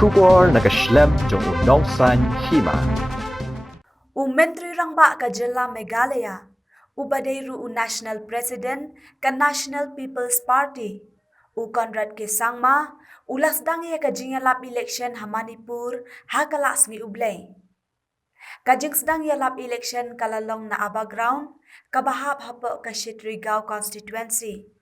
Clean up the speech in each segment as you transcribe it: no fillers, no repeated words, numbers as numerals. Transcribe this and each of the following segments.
Kubor nagaslem jong unongsan hima. Menteri Rangba ka Jilla Meghalaya, Ubadeiru National President ka National People's Party, Conrad K. Sangma, ulas dangya ka jingalap election ha Manipur, ha kalas ngi Ublay. Kajing sedang yalap election kalalong na abaground, kabahap hapo ka Shitrigao constituency.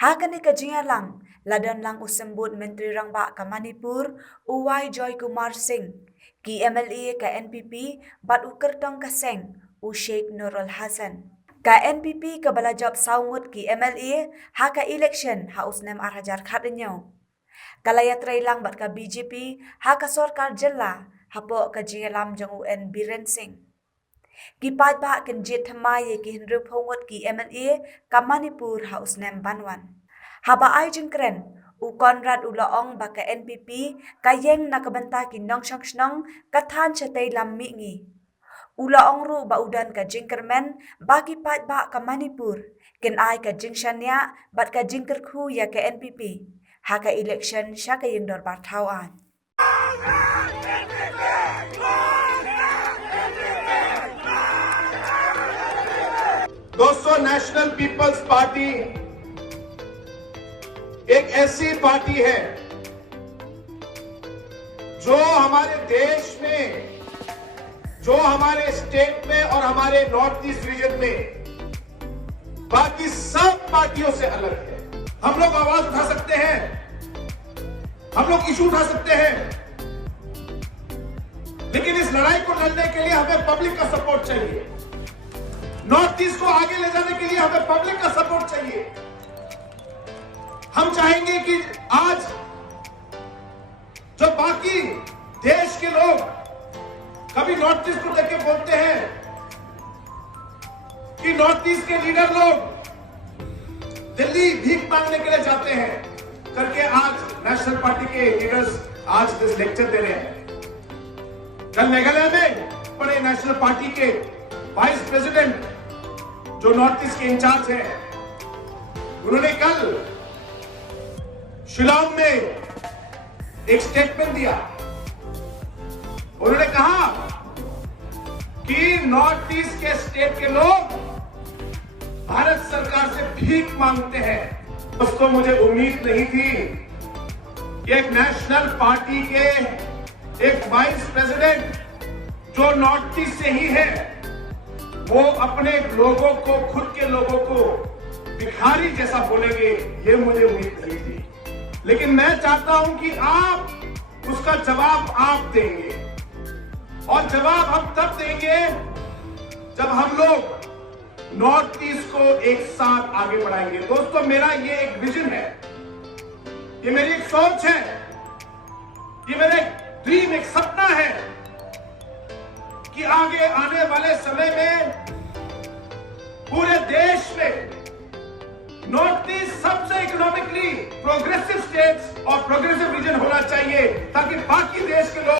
Hakani kajinga lang, ladan lang usembut Menteri Rangba ka Manipur, Uwai Joy Kumar Singh, ki MLA ka NPP, bat ukertong kaseng, Sheikh Nurul Hasan. Ka NPP ka balajab saungut ki MLA, ha ka election ha usnem arhajar khatinyo. Kalayatray lang bat ka BJP, ha ka Sorkar Jilla, hapo ka jingalam jang UN Biren Singh. Kipad ba ken jit thamaye ki hinrup hongot ki MLA ka Manipur ha usnem banwan. Haba ay jengkren Conrad ulaong ba ka NPP kayeng nakabanta ki nong shnong kathan chatay lam mingi. Ulaong ru ba udan ka jengkermen ba kipad ba ka Manipur ken ay ka jingshanya bat ka jingkerkhu ya ka NPP. Ha ka election siya kayeng dorbar tawan. दोस्तों, national peoples party एक ऐसी party है जो हमारे देश में, जो हमारे स्टेट में और हमारे नॉर्थ ईस्ट रीजन में बाकी सब पार्टियों से अलग है। हम लोग आवाज उठा सकते हैं, हम लोग इशू उठा सकते हैं, लेकिन इस लड़ाई को लड़ने के लिए हमें पब्लिक का सपोर्ट चाहिए। नॉर्थ ईस्ट को आगे ले जाने के लिए हमें पब्लिक का सपोर्ट चाहिए। हम चाहेंगे कि आज जो बाकी देश के लोग कभी नॉर्थ ईस्ट को देख के बोलते हैं कि नॉर्थ ईस्ट के लीडर लोग दिल्ली भीख मांगने के लिए जाते हैं करके, आज नेशनल पार्टी के लीडर्स आज इस लेक्चर दे रहे हैं। कल मेघालय में बड़े नेशनल पार्टी के वाइस प्रेसिडेंट जो नॉर्थ ईस्ट के इंचार्ज हैं, उन्होंने कल शिलांग में एक स्टेटमेंट दिया। उन्होंने कहा कि नॉर्थ ईस्ट के स्टेट के लोग भारत सरकार से भीख मांगते हैं। दोस्तों, मुझे उम्मीद नहीं थी कि एक नेशनल पार्टी के एक वाइस प्रेसिडेंट जो नॉर्थ ईस्ट से ही है, वो अपने लोगों को, खुद के लोगों को भिखारी जैसा बोलेंगे, ये मुझे उम्मीद नहीं थी। लेकिन मैं चाहता हूं कि आप उसका जवाब आप देंगे, और जवाब हम तब देंगे जब हम लोग नॉर्थ ईस्ट को एक साथ आगे बढ़ाएंगे। दोस्तों, मेरा ये एक विजन है, ये मेरी एक सोच है, ये मेरा एक ड्रीम, एक सपना है कि आगे आने वाले समय में पूरे देश में नॉर्थ ईस्ट सबसे इकोनॉमिकली प्रोग्रेसिव स्टेट्स और प्रोग्रेसिव रीजन होना चाहिए, ताकि बाकी देश के लोग